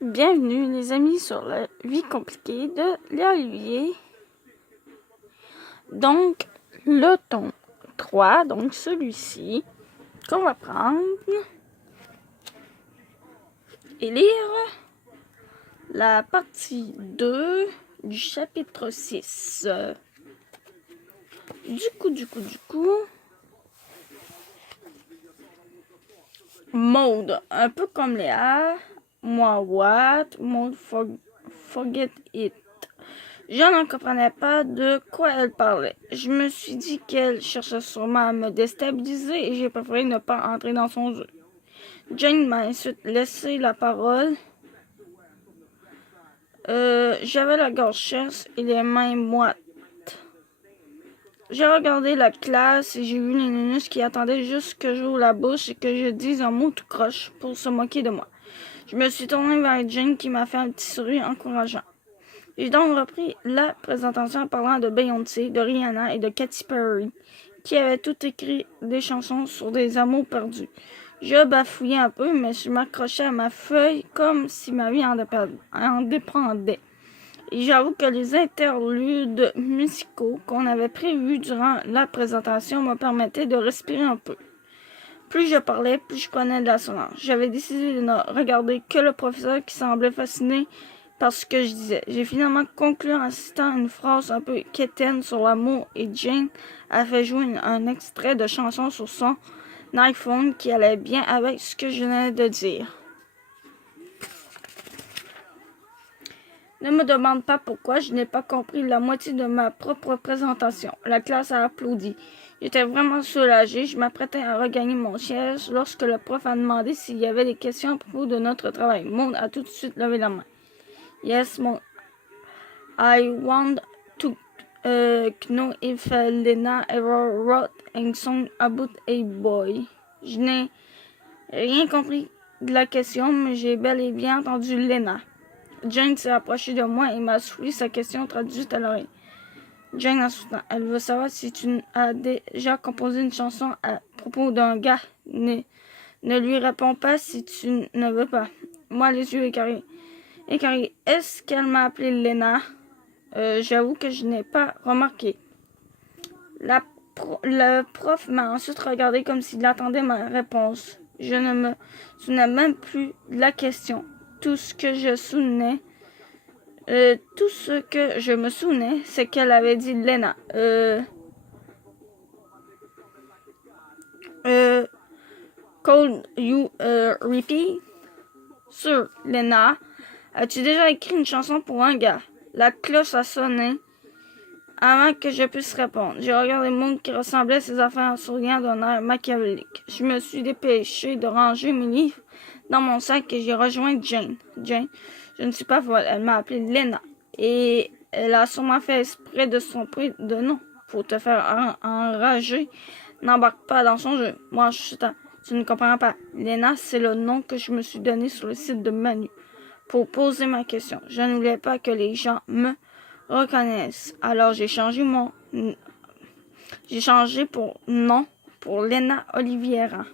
Bienvenue les amis sur la vie compliquée de Léa Olivier. Donc le tome 3, donc celui-ci, qu'on va prendre et lire la partie 2 du chapitre 6. Du coup, Maude, un peu comme Léa, moi what, Maude forget it. Je n'en comprenais pas de quoi elle parlait. Je me suis dit qu'elle cherchait sûrement à me déstabiliser et j'ai préféré ne pas entrer dans son jeu. Jane m'a ensuite laissé la parole. J'avais la gorge sèche et les mains moites. J'ai regardé la classe et j'ai vu les nénus qui attendaient juste que j'ouvre la bouche et que je dise un mot tout croche pour se moquer de moi. Je me suis tournée vers Jane qui m'a fait un petit sourire encourageant. J'ai donc repris la présentation en parlant de Beyoncé, de Rihanna et de Katy Perry, qui avaient toutes écrit des chansons sur des amours perdus. Je bafouillais un peu, mais je m'accrochais à ma feuille comme si ma vie en dépendait. Et j'avoue que les interludes musicaux qu'on avait prévus durant la présentation me permettaient de respirer un peu. Plus je parlais, plus je prenais de l'assonance. J'avais décidé de ne regarder que le professeur qui semblait fasciné par ce que je disais. J'ai finalement conclu en citant une phrase un peu quétaine sur l'amour et Jane a fait jouer un extrait de chanson sur son iPhone qui allait bien avec ce que je venais de dire. Ne me demande pas pourquoi je n'ai pas compris la moitié de ma propre présentation. La classe a applaudi. J'étais vraiment soulagée. Je m'apprêtais à regagner mon siège lorsque le prof a demandé s'il y avait des questions à propos de notre travail. Maud a tout de suite levé la main. Yes, Maud. I want to know if Lena ever wrote a song about a boy. Je n'ai rien compris de la question, mais j'ai bel et bien entendu Lena. Jane s'est approchée de moi et m'a soufflé sa question traduite à l'oreille. Jane en soutenant. Elle veut savoir si tu as déjà composé une chanson à propos d'un gars. Ne lui réponds pas si tu ne veux pas. Moi, les yeux écarés. Est-ce qu'elle m'a appelé Lena? J'avoue que je n'ai pas remarqué. Le prof m'a ensuite regardé comme s'il attendait ma réponse. Je ne me souvenais même plus de la question. Tout ce que je me souvenais, c'est qu'elle avait dit Lena. Could you repeat? Sur Lena, as-tu déjà écrit une chanson pour un gars? La cloche a sonné avant que je puisse répondre. J'ai regardé Moon qui ressemblait à ses affaires en souriant d'un air machiavélique. Je me suis dépêchée de ranger mes livres dans mon sac et j'ai rejoint Jane. Jane, je ne suis pas folle. Elle m'a appelée Lena. Et elle a sûrement fait exprès de se tromper de nom. Faut te faire enrager. N'embarque pas dans son jeu. Moi, tu ne comprends pas. Lena, c'est le nom que je me suis donné sur le site de Manu pour poser ma question. Je ne voulais pas que les gens me reconnaissent. Alors j'ai changé pour nom pour Lena Oliviera.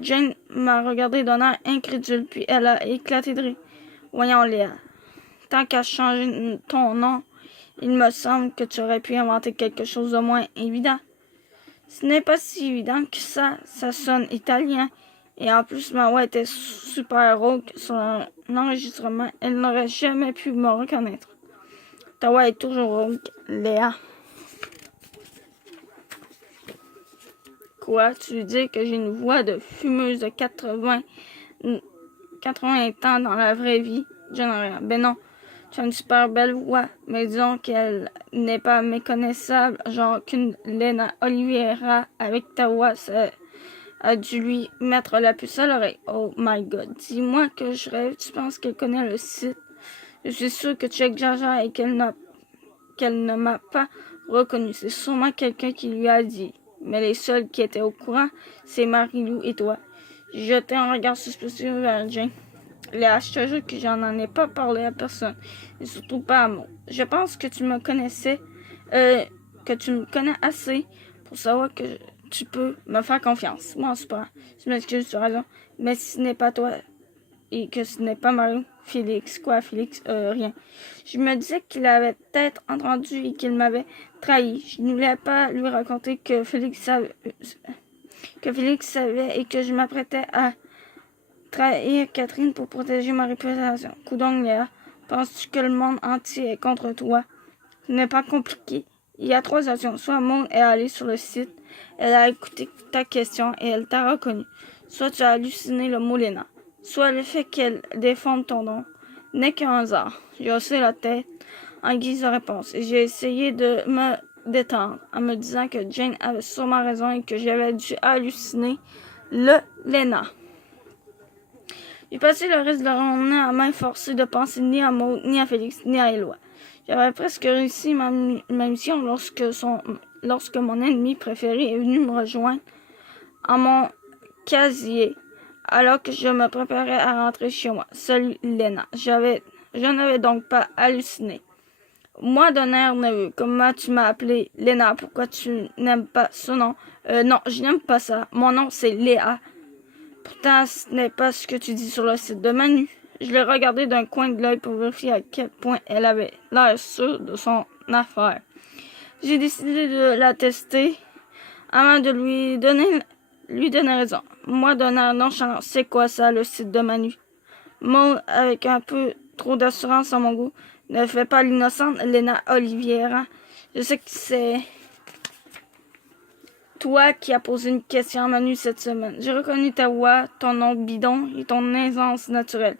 Jane m'a regardé d'un air incrédule, puis elle a éclaté de rire. Voyons, Léa, tant qu'à changer ton nom, il me semble que tu aurais pu inventer quelque chose de moins évident. Ce n'est pas si évident que ça sonne italien. Et en plus, ma voix était super rauque sur l'enregistrement. Elle n'aurait jamais pu me reconnaître. Ta voix est toujours rauque, Léa. Quoi? Tu dis que j'ai une voix de fumeuse de 80 ans dans la vraie vie? Je n'en rien. Ben non. Tu as une super belle voix, mais disons qu'elle n'est pas méconnaissable, genre qu'une Lena Oliveira avec ta voix, ça a dû lui mettre la puce à l'oreille. Oh my god, dis-moi que je rêve, tu penses qu'elle connaît le site? Je suis sûre que tu exagères et qu'elle ne m'a pas reconnu. C'est sûrement quelqu'un qui lui a dit. Mais les seuls qui étaient au courant, c'est Marie-Lou et toi. J'ai jeté un regard suspicieux vers Jane. Léa, je te jure que j'en ai pas parlé à personne. Et surtout pas à moi. Je pense que tu me connaissais, que tu me connais assez pour savoir que tu peux me faire confiance. Moi, c'est pas. Je m'excuse, tu as raison. Mais si ce n'est pas toi, et que ce n'est pas Mario. Félix, quoi, Félix? Rien. Je me disais qu'il avait peut-être entendu et qu'il m'avait trahi. Je ne voulais pas lui raconter que Félix savait et que je m'apprêtais à trahir Catherine pour protéger ma réputation. Coudonc, Léa, penses-tu que le monde entier est contre toi? Ce n'est pas compliqué. Il y a 3 options. Soit Maud est allée sur le site, elle a écouté ta question et elle t'a reconnu. Soit tu as halluciné le mot Léna. Soit le fait qu'elle déforme ton nom n'est qu'un hasard. J'ai haussé la tête en guise de réponse et j'ai essayé de me détendre en me disant que Jane avait sûrement raison et que j'avais dû halluciner le Léna. J'ai passé le reste de la journée à m'efforcer de penser ni à Maud, ni à Félix, ni à Éloi. J'avais presque réussi ma mission lorsque mon ennemi préféré est venu me rejoindre en mon casier, alors que je me préparais à rentrer chez moi. Salut, Léna. Je n'avais donc pas halluciné. Moi, d'un air nerveux, comment tu m'as appelé Léna? Pourquoi tu n'aimes pas ce nom? Non, je n'aime pas ça. Mon nom, c'est Léa. Pourtant, ce n'est pas ce que tu dis sur le site de Manu. Je l'ai regardé d'un coin de l'œil pour vérifier à quel point elle avait l'air sûre de son affaire. J'ai décidé de la tester avant de lui donner raison. Moi, d'un air nonchalant, c'est quoi ça, le site de Manu? Maud, avec un peu trop d'assurance à mon goût, ne fais pas l'innocente, Léna Oliviera. Je sais que c'est toi qui as posé une question à Manu cette semaine. J'ai reconnu ta voix, ton nom bidon et ton aisance naturelle.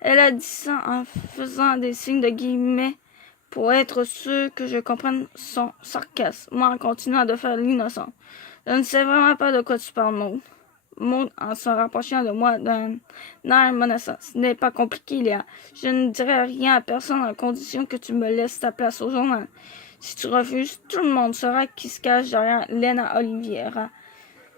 Elle a dit ça en faisant des signes de guillemets pour être sûre que je comprenne son sarcasme. Moi, en continuant de faire l'innocent. Je ne sais vraiment pas de quoi tu parles, Maud. Maud, en se rapprochant de moi d'un air menaçant. Ce n'est pas compliqué, Léa. Je ne dirai rien à personne à condition que tu me laisses ta place au journal. Si tu refuses, tout le monde saura qui se cache derrière Léna Oliviera.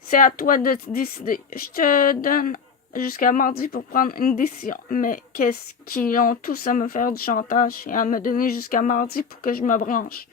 C'est à toi de décider. Je te donne jusqu'à mardi pour prendre une décision. Mais qu'est-ce qu'ils ont tous à me faire du chantage et à me donner jusqu'à mardi pour que je me branche?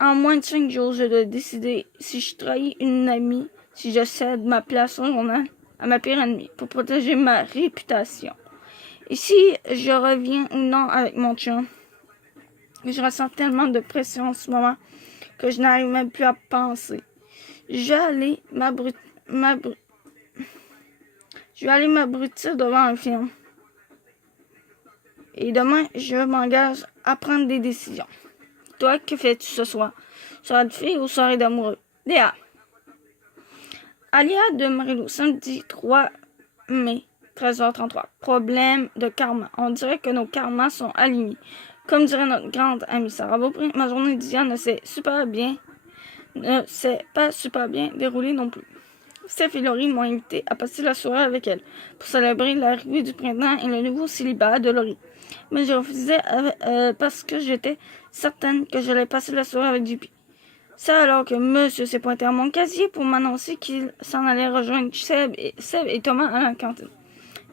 En moins de 5 jours, je dois décider si je trahis une amie, si je cède ma place au journal à ma pire ennemie pour protéger ma réputation. Et si je reviens ou non avec mon chum? Je ressens tellement de pression en ce moment que je n'arrive même plus à penser. Je vais aller m'abrutir devant un film. Et demain, je m'engage à prendre des décisions. Toi, que fais-tu ce soir? Soirée de filles ou soirée d'amoureux? Léa. Alia de Marilou, samedi 3 mai, 13h33. Problème de karma. On dirait que nos karmas sont alignés. Comme dirait notre grande amie Sarah Beaupré, ma journée d'hier ne s'est pas super bien déroulée non plus. Steph et Laurie m'ont invité à passer la soirée avec elles pour célébrer l'arrivée du printemps et le nouveau célibat de Laurie. Mais je refusais parce que j'étais certaine que j'allais passer la soirée avec JP. C'est alors que monsieur s'est pointé à mon casier pour m'annoncer qu'il s'en allait rejoindre Seb et Thomas à la cantine.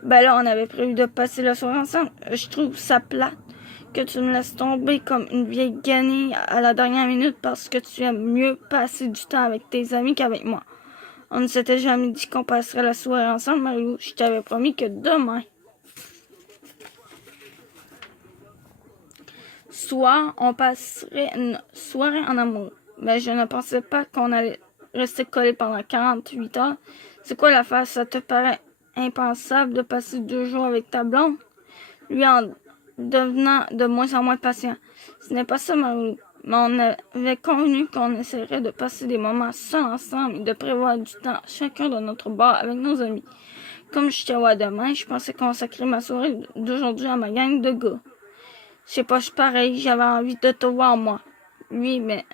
Ben là, on avait prévu de passer la soirée ensemble. Je trouve ça plate que tu me laisses tomber comme une vieille guenille à la dernière minute parce que tu aimes mieux passer du temps avec tes amis qu'avec moi. On ne s'était jamais dit qu'on passerait la soirée ensemble, Mario. Je t'avais promis que demain soir, on passerait une soirée en amour. Mais je ne pensais pas qu'on allait rester collés pendant 48 heures. C'est quoi l'affaire? Ça te paraît impensable de passer 2 jours avec ta blonde? Lui en devenant de moins en moins patient. Ce n'est pas ça, Mario. Mais on avait convenu qu'on essaierait de passer des moments seuls ensemble et de prévoir du temps chacun de notre bord avec nos amis. Comme je te vois demain, je pensais consacrer ma soirée d'aujourd'hui à ma gang de gars. Je sais pas, je suis pareil, j'avais envie de te voir, moi. Oui, mais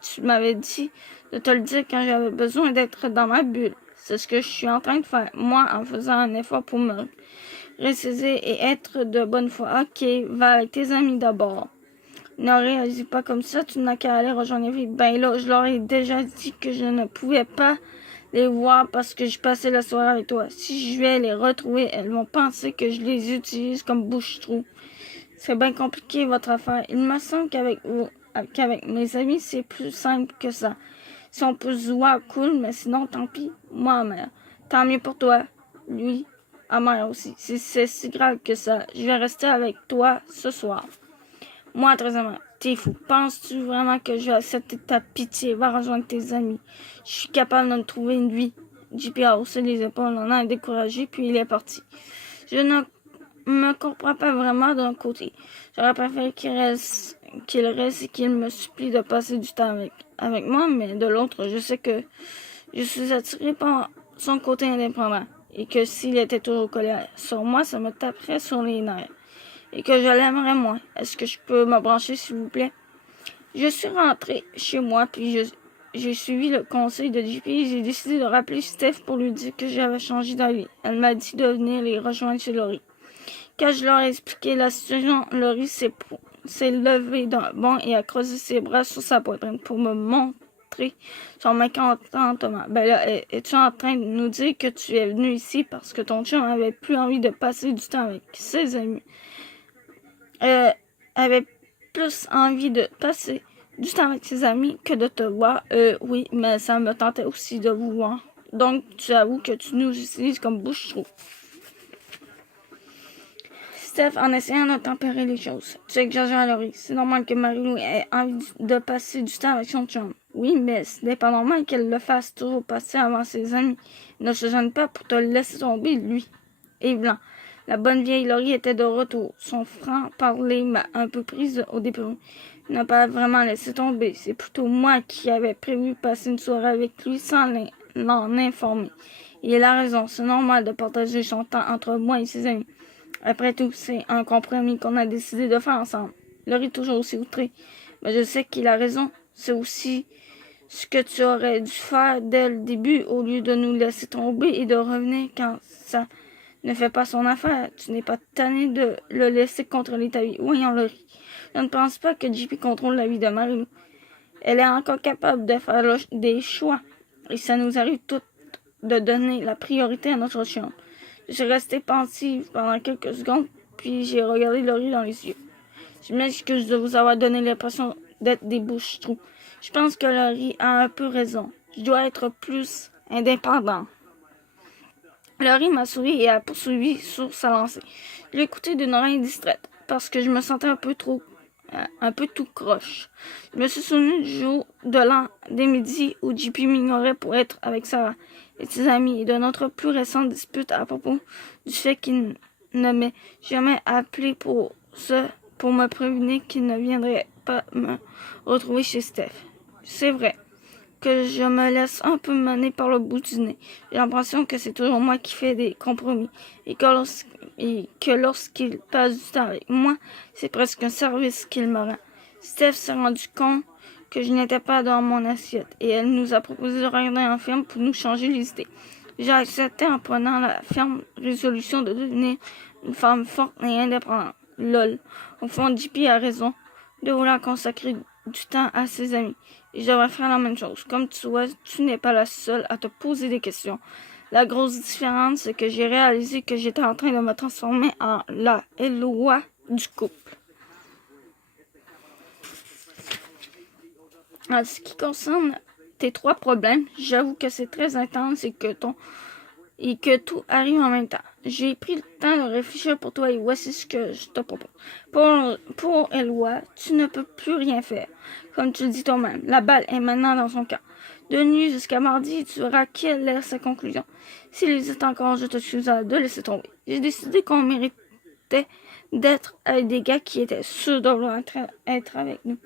tu m'avais dit de te le dire quand j'avais besoin d'être dans ma bulle. C'est ce que je suis en train de faire, moi, en faisant un effort pour me ressaisir et être de bonne foi. Ok, va avec tes amis d'abord. Ne réagis pas comme ça, tu n'as qu'à aller rejoindre les filles. Ben là, je leur ai déjà dit que je ne pouvais pas les voir parce que je passais la soirée avec toi. Si je vais les retrouver, elles vont penser que je les utilise comme bouche-trou. C'est bien compliqué, votre affaire. Il me semble qu'avec mes amis, c'est plus simple que ça. Si on peut se voir, cool, mais sinon, tant pis. Moi, mère, tant mieux pour toi. Lui, amère aussi. Si c'est si grave que ça, je vais rester avec toi ce soir. Moi, très amère. T'es fou. Penses-tu vraiment que je vais accepter ta pitié? Va rejoindre tes amis. Je suis capable de me trouver une vie. JP a haussé les épaules, en a découragé, puis il est parti. Je ne me comprends pas vraiment d'un côté. J'aurais préféré qu'il reste et qu'il me supplie de passer du temps avec moi, mais de l'autre, je sais que je suis attiré par son côté indépendant et que s'il était toujours collé sur moi, ça me taperait sur les nerfs et que je l'aimerais moins. Est-ce que je peux me brancher, s'il vous plaît? Je suis rentrée chez moi, puis j'ai suivi le conseil de JP et j'ai décidé de rappeler Steph pour lui dire que j'avais changé d'avis. Elle m'a dit de venir les rejoindre chez Laurie. Quand je leur ai expliqué la situation, Laurie s'est levée d'un bond et a croisé ses bras sur sa poitrine pour me montrer son mécontentement. Ben là, es-tu en train de nous dire que tu es venu ici parce que ton chum avait plus envie de passer du temps avec ses amis? Avait plus envie de passer du temps avec ses amis que de te voir. Oui, mais ça me tentait aussi de vous voir. Donc, tu avoues que tu nous utilises comme bouche-trou. Steph, en essayant de tempérer les choses. Tu exagères, Laurie. C'est normal que Marie-Lou ait envie de passer du temps avec son chum. Oui, mais ce n'est pas normal qu'elle le fasse toujours passer avant ses amis. Ne se gêne pas pour te laisser tomber, lui. Et blanc. La bonne vieille Laurie était de retour. Son franc-parler m'a un peu prise au début. Il n'a pas vraiment laissé tomber. C'est plutôt moi qui avais prévu passer une soirée avec lui sans l'en informer. Et il a raison. C'est normal de partager son temps entre moi et ses amis. Après tout, c'est un compromis qu'on a décidé de faire ensemble. Laurie est toujours aussi outré. Mais je sais qu'il a raison. C'est aussi ce que tu aurais dû faire dès le début au lieu de nous laisser tomber et de revenir quand ça ne fait pas son affaire. Tu n'es pas tanné de le laisser contrôler ta vie. Voyons, Laurie. Je ne pense pas que JP contrôle la vie de Marie. Elle est encore capable de faire des choix. Et ça nous arrive toutes de donner la priorité à notre chien. Je suis restée pensive pendant quelques secondes, puis j'ai regardé Laurie dans les yeux. Je m'excuse de vous avoir donné l'impression d'être des bouches-trous. Je pense que Laurie a un peu raison. Je dois être plus indépendant. Laurie m'a souri et a poursuivi sur sa lancée. Je l'ai écouté d'une oreille distraite, parce que je me sentais un peu tout croche. Je me suis souvenu du jour de l'an des midis où JP m'ignorait pour être avec Sarah et ses amis et de notre plus récente dispute à propos du fait qu'il ne m'ait jamais appelé pour me prévenir qu'il ne viendrait pas me retrouver chez Steph. C'est vrai que je me laisse un peu mener par le bout du nez. J'ai l'impression que c'est toujours moi qui fais des compromis et que lorsqu'il passe du temps avec moi, c'est presque un service qu'il me rend. Steph s'est rendu compte que je n'étais pas dans mon assiette et elle nous a proposé de regarder un film pour nous changer les idées. J'ai accepté en prenant la ferme résolution de devenir une femme forte et indépendante. Lol. Au fond, JP a raison de vouloir consacrer du temps à ses amis. Et je devrais faire la même chose. Comme tu vois, tu n'es pas la seule à te poser des questions. La grosse différence, c'est que j'ai réalisé que j'étais en train de me transformer en la loi du couple. En ce qui concerne tes 3 problèmes, j'avoue que c'est très intense et que tout arrive en même temps. J'ai pris le temps de réfléchir pour toi et voici ce que je te propose. Pour Eloi, tu ne peux plus rien faire. Comme tu le dis toi-même, la balle est maintenant dans son camp. De nuit jusqu'à mardi, tu verras quelle est sa conclusion. S'il existe encore, je te suggère de laisser tomber. J'ai décidé qu'on méritait d'être avec des gars qui étaient sûrs de vouloir être avec nous.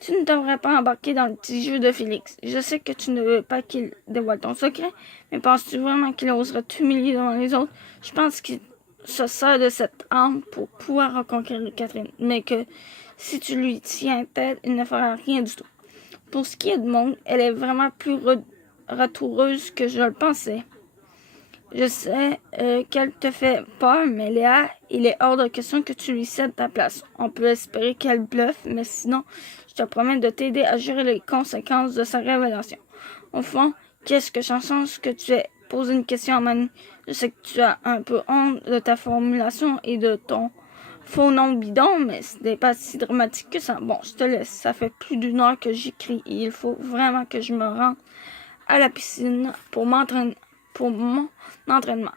Tu ne devrais pas embarquer dans le petit jeu de Félix. Je sais que tu ne veux pas qu'il dévoile ton secret, mais penses-tu vraiment qu'il oserait t'humilier devant les autres? Je pense qu'il se sert de cette arme pour pouvoir reconquérir Catherine, mais que si tu lui tiens tête, il ne fera rien du tout. Pour ce qui est de Monde, elle est vraiment plus ratoureuse que je le pensais. Je sais qu'elle te fait peur, mais Léa, il est hors de question que tu lui cèdes ta place. On peut espérer qu'elle bluffe, mais sinon, je te promets de t'aider à gérer les conséquences de sa révélation. Au fond, qu'est-ce que j'en sens que tu aies posé une question à Manu? Je sais que tu as un peu honte de ta formulation et de ton faux nom bidon, mais ce n'est pas si dramatique que ça. Bon, je te laisse. Ça fait plus d'1 heure que j'écris et il faut vraiment que je me rende à la piscine pour mon entraînement.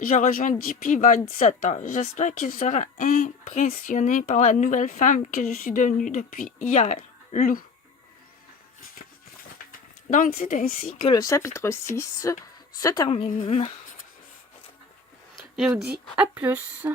Je rejoins JP vers 17h. J'espère qu'il sera impressionné par la nouvelle femme que je suis devenue depuis hier. Lou. Donc, c'est ainsi que le chapitre 6 se termine. Je vous dis à plus.